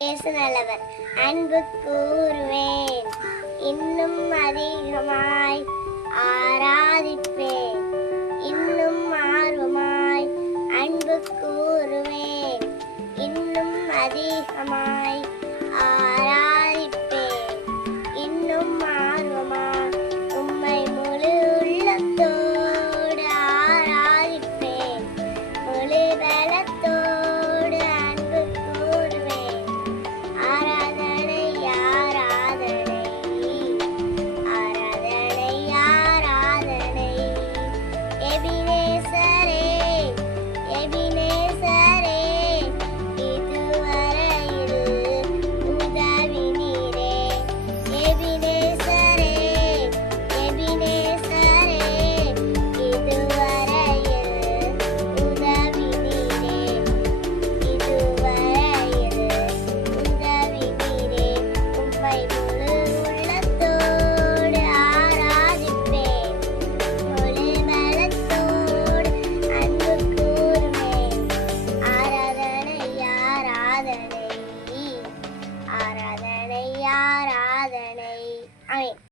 நல்லவர் அன்பு கூறுவேன், இன்னும் அதிகமாய் ஆராதிப்பேன், இன்னும் ஆர்வமாய் அன்பு கூறுவேன், இன்னும் அதிகமாய் ஆராதிப்பேன், இன்னும் ஆர்வமாய் உம்மை முழு உள்ளத்தோடு ஆராதிப்பேன், முழு பலத்தோடு அன்பு கூறுவேன். ஆராதனை ஆராதனை ஆராதனை ஆராதனை. எபினேசரே எபினேசரே, இதுவரையில் உதவி நீரே. எபினேசரே எபினேசரே, இதுவரையில் உதவி நீரே. இதுவரையில் உதவி நீரே. உம்மை முழு உள்ளத்தோடு ஆராதிப்பேன், முழு பலத்தோடு அன்பு கூறுவேன். ஆராதனை ஆராதனை ஆராதனை ஆராதனை. ஆமென்.